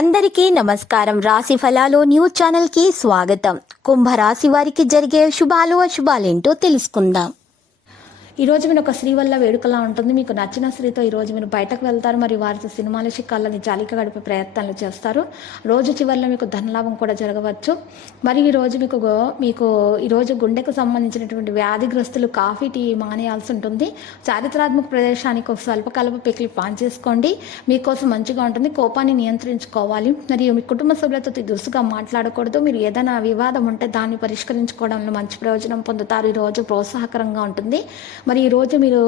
అందరికీ నమస్కారం. రాశి ఫలాలు న్యూస్ ఛానల్ కి స్వాగతం. కుంభరాశి వారికి జరిగే శుభాలు అశుభాలేంటో తెలుసుకుందాం. ఈరోజు మీరు ఒక స్త్రీ వల్ల వేడుకలా ఉంటుంది. మీకు నచ్చిన స్త్రీతో ఈరోజు మీరు బయటకు వెళ్తారు మరియు వారితో సినిమాల చిక్కాలని జాలిక గడిపే ప్రయత్నాలు చేస్తారు. రోజు చివరిలో మీకు ధనలాభం కూడా జరగవచ్చు. మరియు ఈరోజు మీకు ఈరోజు గుండెకు సంబంధించినటువంటి వ్యాధిగ్రస్తులు కాఫీ టీ మానేయాల్సి ఉంటుంది. చారిత్రాత్మక ప్రదేశానికి ఒక స్వల్పకాలపు పిక్నిక్ ప్లాన్ చేసుకోండి. మీకోసం మంచిగా ఉంటుంది. కోపాన్ని నియంత్రించుకోవాలి. మరియు మీ కుటుంబ సభ్యులతో దురుసుగా మాట్లాడకూడదు. మీరు ఏదైనా వివాదం ఉంటే దాన్ని పరిష్కరించుకోవడంలో మంచి ప్రయోజనం పొందుతారు. ఈరోజు ప్రోత్సాహకరంగా ఉంటుంది. మరి ఈరోజు మీరు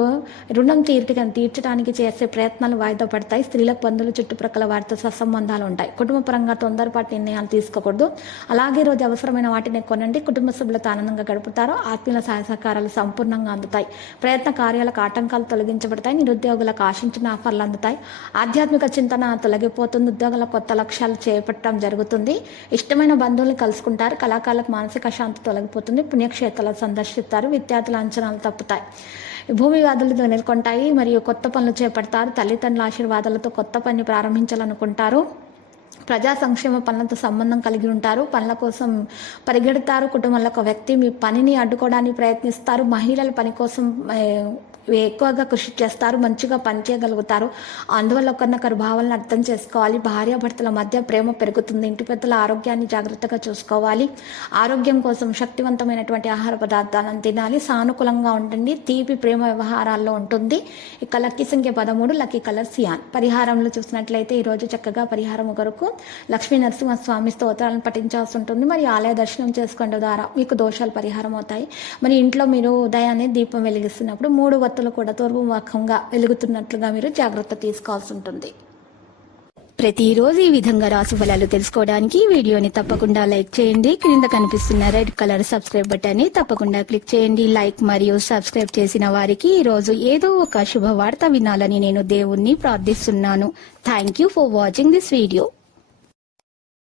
రుణం తీర్చడానికి చేసే ప్రయత్నాలు వాయిదా పడతాయి. స్త్రీలకు బంధువులు చుట్టుప్రక్కల వారితో సత్సంబంధాలు ఉంటాయి. కుటుంబ పరంగా తొందరపాటు నిర్ణయాలు తీసుకోకూడదు. అలాగే ఈరోజు అవసరమైన వాటిని కొనండి. కుటుంబ సభ్యులతో ఆనందంగా గడుపుతారు. ఆత్మీయుల సహాయ సహకారాలు సంపూర్ణంగా అందుతాయి. ప్రయత్న కార్యాలకు ఆటంకాలు తొలగించబడతాయి. నిరుద్యోగులకు ఆశించిన ఆఫర్లు అందుతాయి. ఆధ్యాత్మిక చింతన తొలగిపోతుంది. ఉద్యోగుల కొత్త లక్ష్యాలు చేపట్టడం జరుగుతుంది. ఇష్టమైన బంధువులను కలుసుకుంటారు. కళాకారులకు మానసిక శాంతి తొలగిపోతుంది. పుణ్యక్షేత్రాలు సందర్శిస్తారు. విద్యార్థుల అంచనాలు తప్పుతాయి. భూమి వ్యాధులతో ఎదుర్కొంటాయి. మరియు కొత్త పనులు చేపడతారు. తల్లిదండ్రుల ఆశీర్వాదాలతో కొత్త పని ప్రారంభించాలనుకుంటారు. ప్రజా సంక్షేమ పనులతో సంబంధం కలిగి ఉంటారు. పనుల కోసం పరిగెడతారు. కుటుంబంలో ఒక వ్యక్తి మీ పనిని అడ్డుకోవడానికి ప్రయత్నిస్తారు. మహిళల పని కోసం ఎక్కువగా కృషి చేస్తారు. మంచిగా పనిచేయగలుగుతారు. అందువల్ల ఒకరినొకరు భావాలను అర్థం చేసుకోవాలి. భార్యాభర్తల మధ్య ప్రేమ పెరుగుతుంది. ఇంటి పెద్దల ఆరోగ్యాన్ని జాగ్రత్తగా చూసుకోవాలి. ఆరోగ్యం కోసం శక్తివంతమైనటువంటి ఆహార పదార్థాలను తినాలి. సానుకూలంగా ఉంటుంది. తీపి ప్రేమ వ్యవహారాల్లో ఉంటుంది. ఇక లక్కీ సంఖ్య 13, లక్కీ కలర్ సియాన్. పరిహారంలో చూసినట్లయితే ఈరోజు చక్కగా పరిహారం కొరకు లక్ష్మీ నరసింహస్వామి స్తోత్రాలను పఠించాల్సి ఉంటుంది. మరి ఆలయ దర్శనం చేసుకోవడం ద్వారా మీకు దోషాలు పరిహారం అవుతాయి. మరి ఇంట్లో మీరు ఉదయాన్నే దీపం వెలిగిస్తున్నప్పుడు 3 వత్తులు కూడా తూర్పుముఖంగా వెలుగుతున్నట్లుగా మీరు జాగ్రత్త తీసుకోవాల్సి ఉంటుంది. ప్రతిరోజు ఈ విధంగా రాశి ఫలాలు తెలుసుకోవడానికి వీడియోని తప్పకుండా లైక్ చేయండి. క్రింద కనిపిస్తున్న రెడ్ కలర్ సబ్స్క్రైబ్ బటన్ ని తప్పకుండా క్లిక్ చేయండి. లైక్ మరియు సబ్స్క్రైబ్ చేసిన వారికి ఈ రోజు ఏదో ఒక శుభవార్త వినాలని నేను దేవుణ్ణి ప్రార్థిస్తున్నాను. Thank you for watching this video.